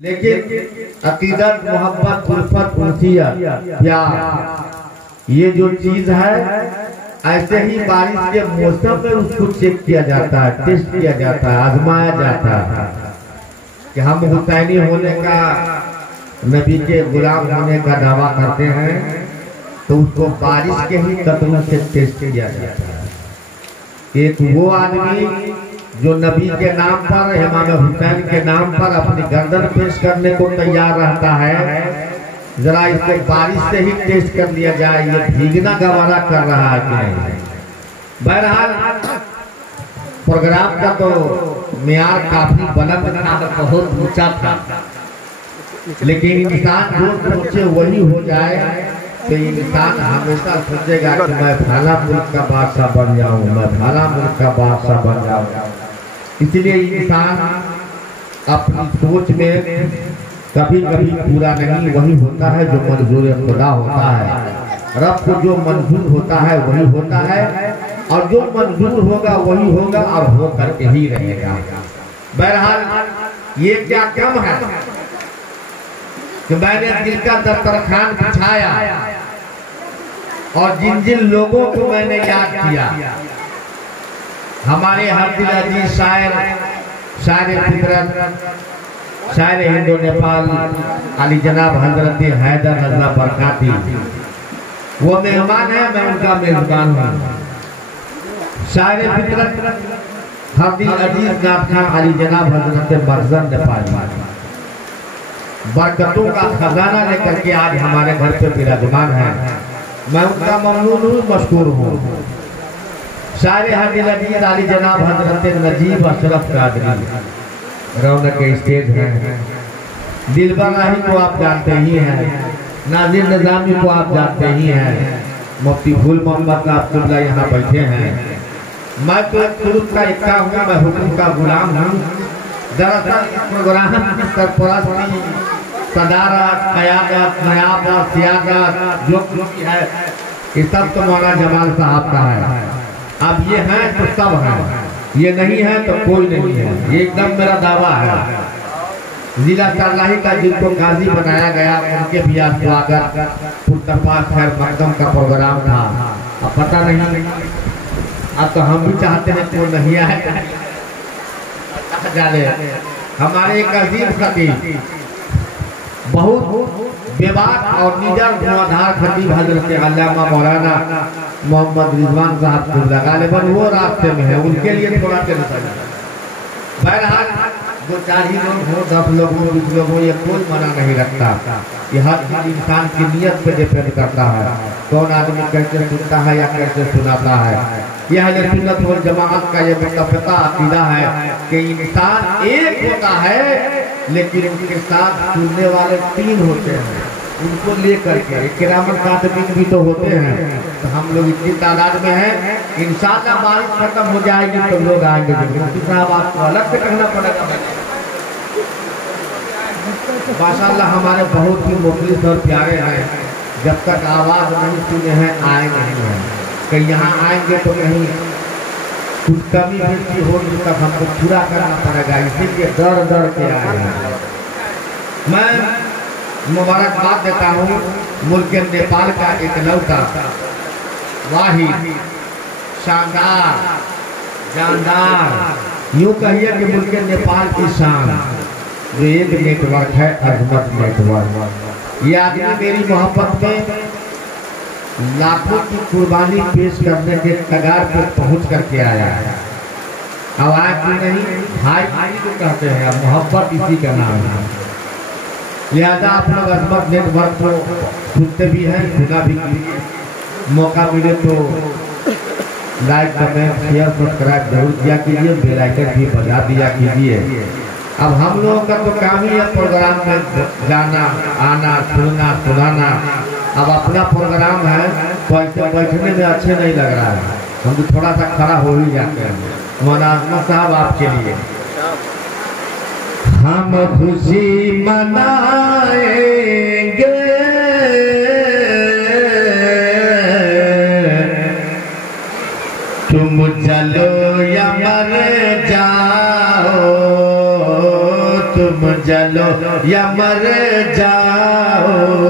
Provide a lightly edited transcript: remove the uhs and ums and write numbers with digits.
लेकिन अकीदत, मोहब्बत, उल्फत, उनसियत, प्यार, ये जो चीज है ऐसे ही बारिश के मौसम में उसको चेक किया जाता है, टेस्ट किया जाता है, आजमाया जाता है कि हम हुसैनी होने का, नबी के गुलाम होने का दावा करते हैं तो उसको बारिश के ही कदरों से टेस्ट किया जाता है। एक वो आदमी जो नबी के नाम पर, इमाम हुसैन के नाम पर अपनी गर्दन पेश करने को तैयार रहता है, जरा इसको बारिश से ही टेस्ट कर लिया जाए, ये भीगना गवारा कर रहा है कि नहीं। बहरहाल प्रोग्राम का तो मियार काफी बुलंद था, बहुत ऊंचा था, लेकिन इंसान जो सोचे वही हो जाए तो इंसान हमेशा सोचेगा कि मैं फला मुल्क का बादशाह बन जाऊं, मैं फला मुल्क का बादशाह बन जाऊं। इसलिए इंसान अपनी सोच में कभी कभी पूरा नहीं वही होता है जो मंजूर खुदा होता है। रब को जो मंजूर होता है वही होता है, और जो मंजूर होगा वही होगा और हो करके ही रहेगा। बहरहाल ये क्या कम है कि मैंने दिल का दस्तरखान बिछाया और जिन जिन लोगों को मैंने याद किया, हमारे हर दिल अजीज शायर, शायर फितरत, शायर हिंदो नेपाल अली जनाब हजरत हैदर रज़ा बरकाती, वो मेहमान है, मैं उनका मेजबान हूँ। शायर फितरत हर दिल अजीज नाथ खान अली जनाब हजरत मरज़न नेपाली बरकतों का खजाना लेकर के आज हमारे घर पे विराजमान है। मैं उनका ममनून हूँ, मशकूर हूँ। शायर हदील अजीज अली जनाब हजरत नजीब अशरफ कादरी रौनक के स्टेज हैं। दिलबर राही को आप जानते ही हैं, नाजिर निजामी को आप जानते ही हैं, मुफ्ती फूल मोहम्मद अब्दुल्ला यहाँ बैठे हैं। मैं तो तुरुत का इक्का हूँ, मैं हुक्म का गुलाम हूँ। दरअसल प्रोग्राम की सरपरस्ती, सदारत, क़यादत, नयाबत, सियादत जो कुछ है ये सब तो मौलाना जमाल साहब का है। अब ये हैं तो सब हैं, ये नहीं है तो कोई नहीं है, ये एकदम मेरा दावा है। जिला सरलाही का जिनको गाजी बनाया गया उनके भी आज स्वागत, पुरतपास खैर मकदम का प्रोग्राम था। अब पता नहीं, अब तो हम भी चाहते हैं कोई नहीं आए जाने। हमारे एक अजीज खतीब, बहुत बेबाक और निडर धुआंधार खतीब हजरत अल्लामा मौलाना मोहम्मद रिजवान साहब को गालिबन वो रास्ते में है, उनके लिए थोड़ा टेंशन है। बहरहाल दो चार ही लोग हो, 10 लोग हो, 20 लोग हो, ये कोई मना नहीं रखता। ये हर इंसान की नियत पे डिपेंड करता है, कौन आदमी कैसे सुनता है या कैसे सुनाता है। यह अहले सुन्नत वल जमाअत का ये मुत्तफ़िक़ा अक़ीदा है कि इंसान एक होता है लेकिन उनके साथ सुनने वाले 3 होते हैं। उनको लेकर के किरामन कातिबीन भी तो होते हैं। तो हम लोग इतनी तादाद में हैं, इंशाअल्लाह बारिश खत्म हो जाएगी तो लोग आएंगे। मुफ्ती साहब आपको अलग से कहना पड़ेगा। माशाअल्लाह हमारे बहुत ही मुखलिस और प्यारे हैं, जब तक आवाज़ नहीं सुने हैं आए नहीं हैं। कहीं यहाँ आएंगे तो कहीं कुछ कमी बेशी होगी तब हमको पूरा करना पड़ेगा, इसीलिए डर डर के आए हैं। मैं मुबारकबाद देता हूँ मुल्क नेपाल का इकलौता, वाहिद, शानदार, जानदार, यूँ कहिए कि मुल्क नेपाल की शान जो एक नेटवर्क है, अजमत नेटवर्क। ये आदमी मेरी मोहब्बत में लाखों की कुर्बानी पेश करने के कगार पर पहुँच करके आया है। अब आया क्यों नहीं, भाई भाई को कहते हैं, अब मोहब्बत इसी का नाम है। लिहाजा आप लोग अजमत नेटवर्क को सुनते भी हैं, सुना भी कीजिए, मौका मिले तो लाइक, कमेंट, शेयर, सब्सक्राइब जरूर किया कीजिए, बेल आइकन भी बजा दिया कीजिए। अब हम लोगों का तो काम ही है प्रोग्राम में जाना, आना, सुनना, सुनाना। अब अपना प्रोग्राम है तो ऐसे बैठने में अच्छे नहीं लग रहा है, हम तो थोड़ा सा खड़ा हो ही जाते हैं। मौलाना साहब आपके लिए हम खुशी मनाएंगे, तुम चलो या मर जाओ, तुम जलो या मर जाओ।